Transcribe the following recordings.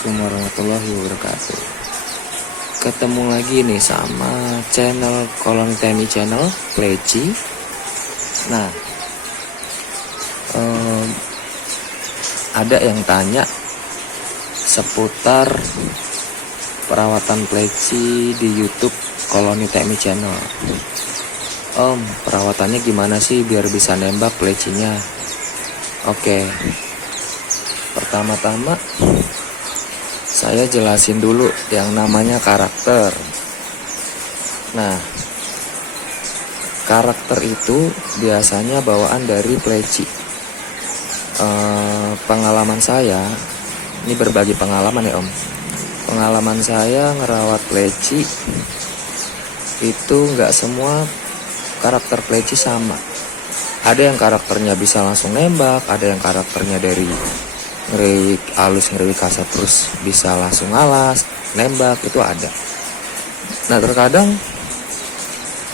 Assalamualaikum warahmatullahi wabarakatuh. Ketemu lagi nih sama channel Koloni TMI Channel Pleci. Nah, ada yang tanya seputar perawatan pleci di YouTube Koloni TMI Channel. Om, perawatannya gimana sih biar bisa nembak plecinya? Oke, pertama-tama saya jelasin dulu yang namanya karakter. Nah, karakter itu biasanya bawaan dari pleci. Pengalaman saya, ini berbagi pengalaman ya Om. Pengalaman saya ngerawat pleci itu nggak semua karakter pleci sama. Ada yang karakternya bisa langsung nembak, ada yang karakternya dari ngeriwik halus, ngeriwik kasar terus bisa langsung alas, nembak, itu ada. Nah, terkadang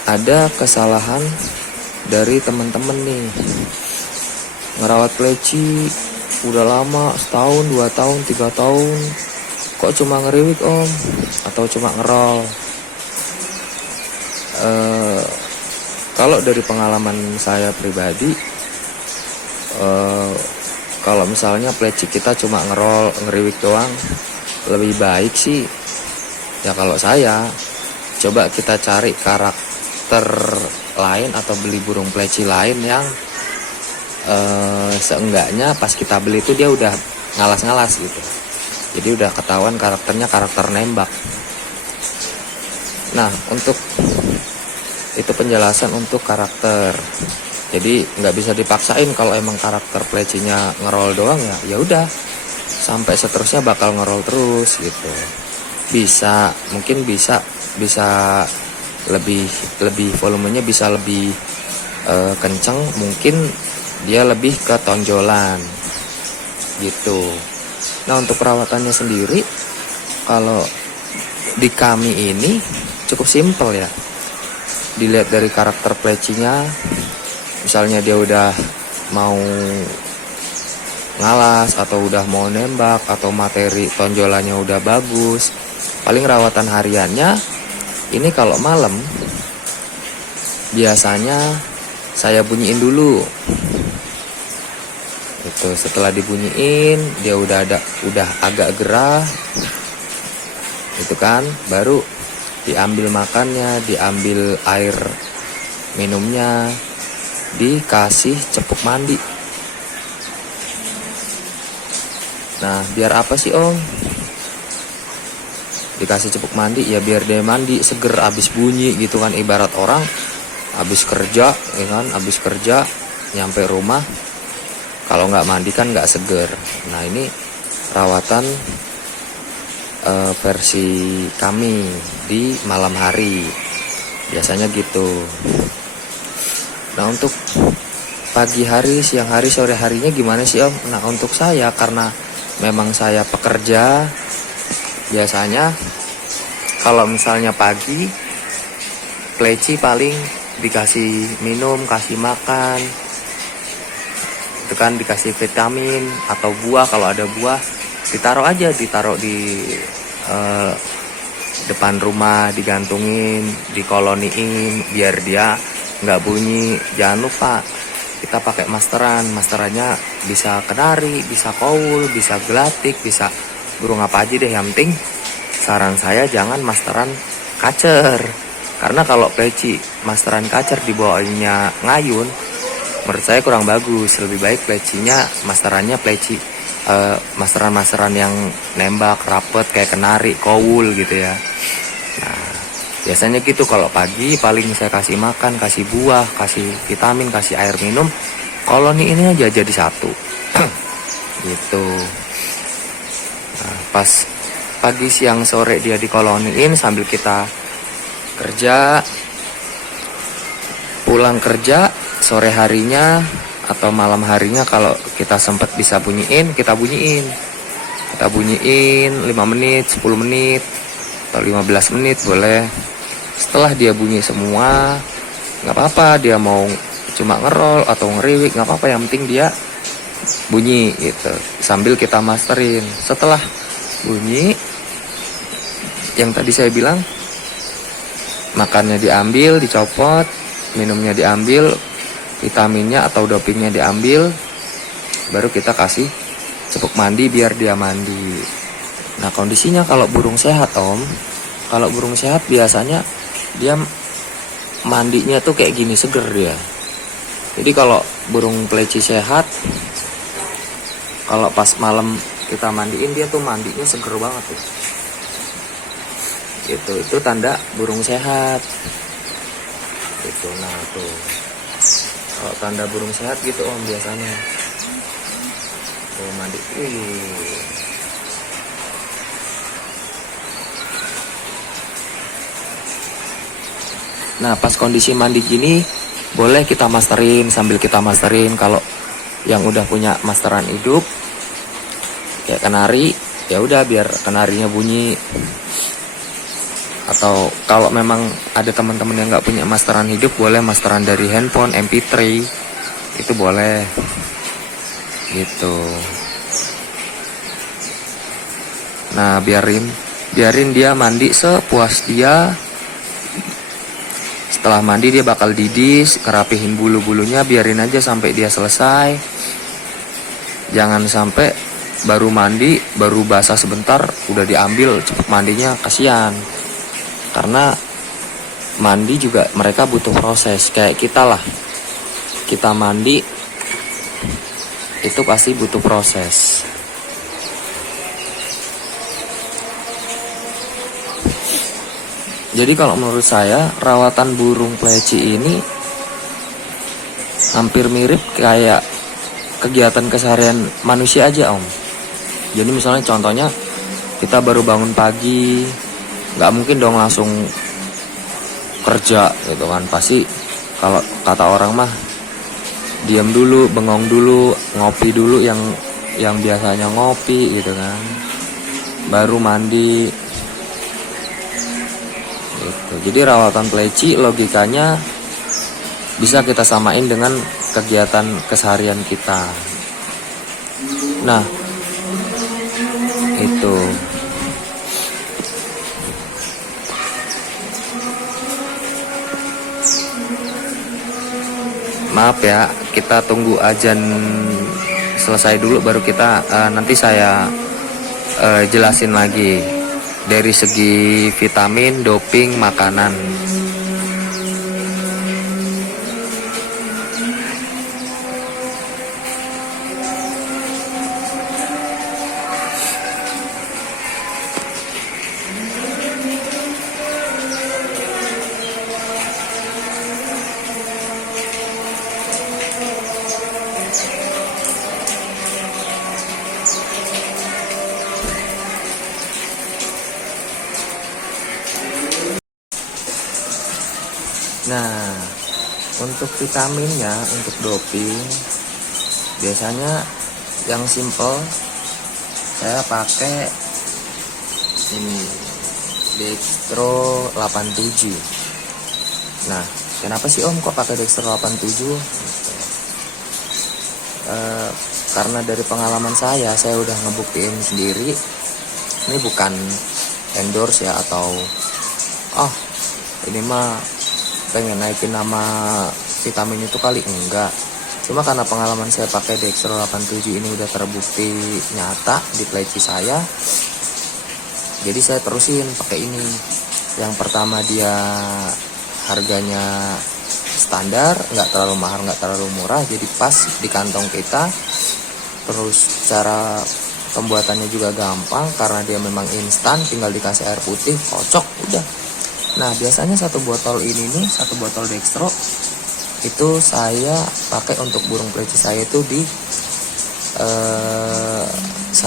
ada kesalahan dari teman-teman nih. Ngerawat pleci udah lama, setahun, 2 tahun, 3 tahun, kok cuma ngeriwik Om, atau cuma ngerol. Kalau dari pengalaman saya pribadi, kalau misalnya pleci kita cuma ngerol, ngeriwik doang, lebih baik sih ya kalau saya coba kita cari karakter lain atau beli burung pleci lain yang seenggaknya pas kita beli itu dia udah ngalas-ngalas gitu. Jadi udah ketahuan karakternya karakter nembak. Nah, untuk itu penjelasan untuk karakter. Jadi nggak bisa dipaksain, kalau emang karakter plecinya ngerol doang ya udah sampai seterusnya bakal ngerol terus gitu. Bisa, mungkin bisa lebih volumenya bisa lebih kenceng, mungkin dia lebih ke tonjolan gitu. Nah, untuk perawatannya sendiri kalau di kami ini cukup simpel ya. Dilihat dari karakter plecinya, misalnya dia udah mau ngalas atau udah mau nembak atau materi tonjolannya udah bagus, paling rawatan hariannya ini kalau malam biasanya saya bunyiin dulu. Itu setelah dibunyiin dia udah agak gerah, itu kan baru diambil makannya, diambil air minumnya, dikasih cepuk mandi. Nah, biar apa sih Om dikasih cepuk mandi? Ya biar dia mandi seger abis bunyi gitu kan. Ibarat orang abis kerja ya kan, abis kerja nyampe rumah kalau nggak mandi kan nggak seger. Nah, ini rawatan versi kami di malam hari biasanya gitu. Nah, untuk pagi hari, siang hari, sore harinya gimana sih Om? Nah, untuk saya karena memang saya pekerja, biasanya kalau misalnya pagi pleci paling dikasih minum, kasih makan, itu kan dikasih vitamin atau buah. Kalau ada buah ditaruh di depan rumah, digantungin, dikoloniin biar dia nggak bunyi. Jangan lupa kita pakai masterannya bisa kenari, bisa koul, bisa gelatik, bisa burung apa aja deh. Yang penting saran saya jangan masteran kacer, karena kalau pleci masteran kacer dibawanya ngayun, menurut saya kurang bagus. Lebih baik plecinya masterannya pleci masteran yang nembak rapet kayak kenari, koul gitu ya. Nah, biasanya gitu. Kalau pagi paling saya kasih makan, kasih buah, kasih vitamin, kasih air minum, koloni ini aja jadi satu gitu. Nah, pas pagi, siang, sore dia dikoloniin sambil kita kerja. Pulang kerja sore harinya atau malam harinya kalau kita sempat bisa bunyiin, kita bunyiin 5 menit, 10 menit atau 15 menit boleh. Setelah dia bunyi semua, nggak apa-apa, dia mau cuma ngerol atau ngeriwik nggak apa-apa, yang penting dia bunyi gitu, sambil kita masterin. Setelah bunyi. Yang tadi saya bilang, makannya diambil, dicopot, minumnya diambil, vitaminnya atau dopingnya diambil, baru kita kasih cepuk mandi biar dia mandi. Nah kondisinya kalau burung sehat om, kalau burung sehat biasanya dia mandinya tuh kayak gini, seger dia. Jadi kalau burung pleci sehat, kalau pas malam kita mandiin dia tuh mandinya seger banget tuh. Itu tanda burung sehat. Itu nah tuh. Kalau tanda burung sehat gitu om biasanya. Tuh mandi. Nah pas kondisi mandi gini boleh kita masterin, sambil kita masterin. Kalau yang udah punya masteran hidup kayak kenari, ya udah biar kenarinya bunyi. Atau kalau memang ada teman-teman yang nggak punya masteran hidup, boleh masteran dari handphone, MP3, itu boleh gitu. Nah biarin dia mandi sepuas dia. Setelah mandi dia bakal didis, kerapihin bulu-bulunya, biarin aja sampai dia selesai. Jangan sampai baru mandi, baru basah sebentar udah diambil cepet mandinya, kasihan. Karena mandi juga mereka butuh proses, kayak kita lah. Kita mandi itu pasti butuh proses. Jadi kalau menurut saya rawatan burung pleci ini hampir mirip kayak kegiatan keseharian manusia aja om. Jadi misalnya contohnya kita baru bangun pagi, nggak mungkin dong langsung kerja gitu kan. Pasti kalau kata orang mah diam dulu, bengong dulu, ngopi dulu yang biasanya ngopi gitu kan, baru mandi gitu. Jadi rawatan pleci logikanya bisa kita samain dengan kegiatan keseharian kita. Nah itu maaf ya, kita tunggu azan selesai dulu baru kita nanti saya jelasin lagi dari segi vitamin, doping, makanan. Nah, untuk vitaminnya, untuk doping, biasanya yang simple saya pakai ini Dextro 87. Nah, kenapa sih om kok pakai Dextro 87? Karena dari pengalaman saya udah ngebuktiin sendiri. Ini bukan endorse ya atau ini mah pengen naikin nama vitamin itu kali, enggak. Cuma karena pengalaman saya pakai Dextro 87 ini udah terbukti nyata di pleci saya, jadi saya terusin pakai ini. Yang pertama dia harganya standar, nggak terlalu mahal, nggak terlalu murah, jadi pas di kantong kita. Terus cara pembuatannya juga gampang karena dia memang instan, tinggal dikasih air putih, kocok, udah. Nah biasanya satu botol ini nih, satu botol Dextro itu saya pakai untuk burung pleci saya itu di 1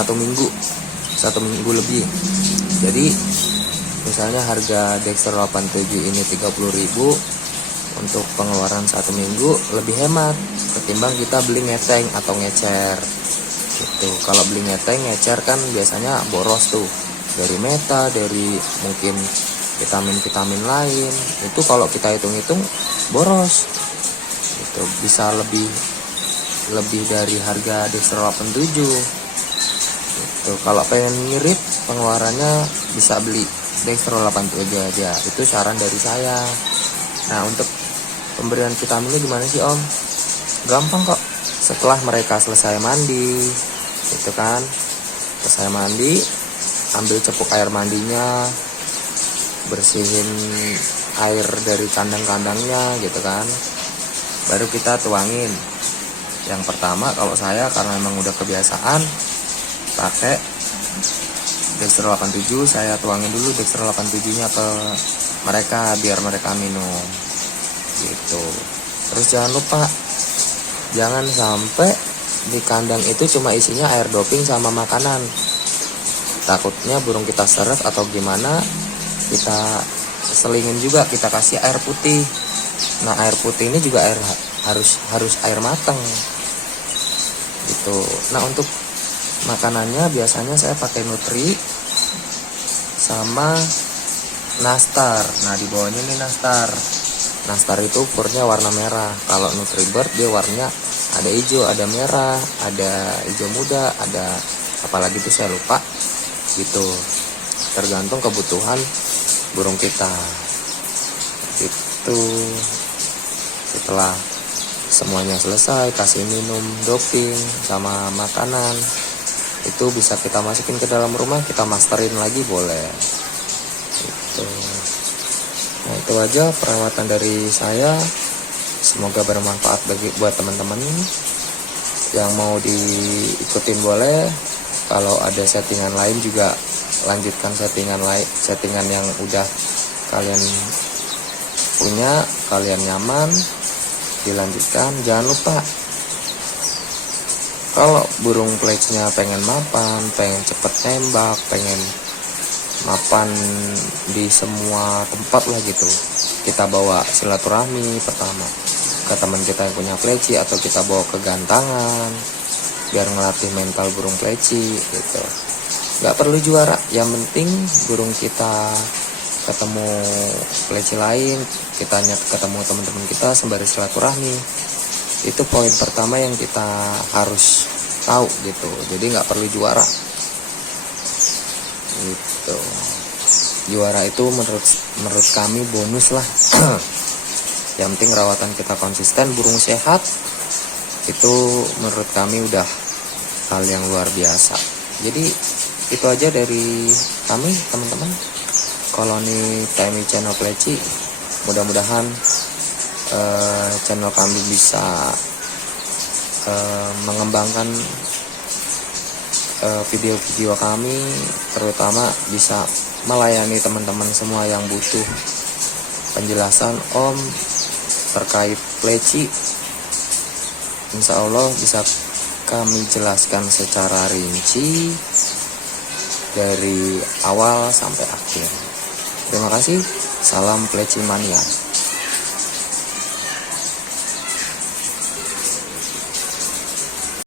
minggu lebih. Jadi misalnya harga Dextro 87 ini 30.000, untuk pengeluaran 1 minggu lebih hemat ketimbang kita beli ngeteng atau ngecer gitu. Kalau beli ngeteng ngecer kan biasanya boros tuh, dari meta, dari mungkin vitamin-vitamin lain, itu kalau kita hitung-hitung boros itu bisa lebih dari harga Dextro 87 gitu. gitu. Kalau pengen ngirit pengeluarannya bisa beli Dextro 87 aja, itu saran dari saya. Nah untuk pemberian vitaminnya gimana sih Om? Gampang kok. Setelah mereka selesai mandi gitu kan, selesai mandi, ambil cepuk air mandinya, bersihin air dari kandang-kandangnya gitu kan, baru kita tuangin. Yang pertama kalau saya karena memang udah kebiasaan pakai Dextro 87, saya tuangin dulu Dextro 87 nya ke mereka biar mereka minum gitu. Terus jangan lupa, jangan sampai di kandang itu cuma isinya air doping sama makanan. Takutnya burung kita seret atau gimana, kita selingin juga, kita kasih air putih. Nah air putih ini juga harus air matang gitu. Nah untuk makanannya biasanya saya pakai Nutri sama Nastar. Nah di bawahnya ini Nastar. Nastar itu purnya warna merah. Kalau Nutribird dia warnanya ada hijau, ada merah, ada hijau muda, ada apalagi itu saya lupa gitu. Tergantung kebutuhan burung kita gitu. Setelah semuanya selesai, kasih minum, doping sama makanan, itu bisa kita masukin ke dalam rumah, kita masterin lagi boleh gitu. Nah itu aja perawatan dari saya, semoga bermanfaat buat teman-teman. Yang mau diikutin boleh, kalau ada settingan lain juga lanjutkan settingan yang udah kalian punya, kalian nyaman, dilanjutkan. Jangan lupa kalau burung plechnya pengen mapan, pengen cepet tembak, pengen mapan di semua tempat lah gitu, kita bawa silaturahmi pertama ke teman kita yang punya pleci, atau kita bawa ke gantangan biar ngelatih mental burung pleci gitu. Gak perlu juara, yang penting burung kita ketemu pleci lain, kita ketemu teman-teman kita sembari silaturahmi. Itu poin pertama yang kita harus tahu gitu. Jadi nggak perlu juara gitu. Juara itu menurut kami bonus lah. Yang penting rawatan kita konsisten, burung sehat, itu menurut kami udah hal yang luar biasa. Jadi itu aja dari kami teman-teman Koloni TMI Channel Pleci. Mudah-mudahan channel kami bisa mengembangkan video-video kami, terutama bisa melayani teman-teman semua yang butuh penjelasan Om terkait pleci. Insya Allah bisa kami jelaskan secara rinci dari awal sampai akhir. Terima kasih. Salam Pleci Mania.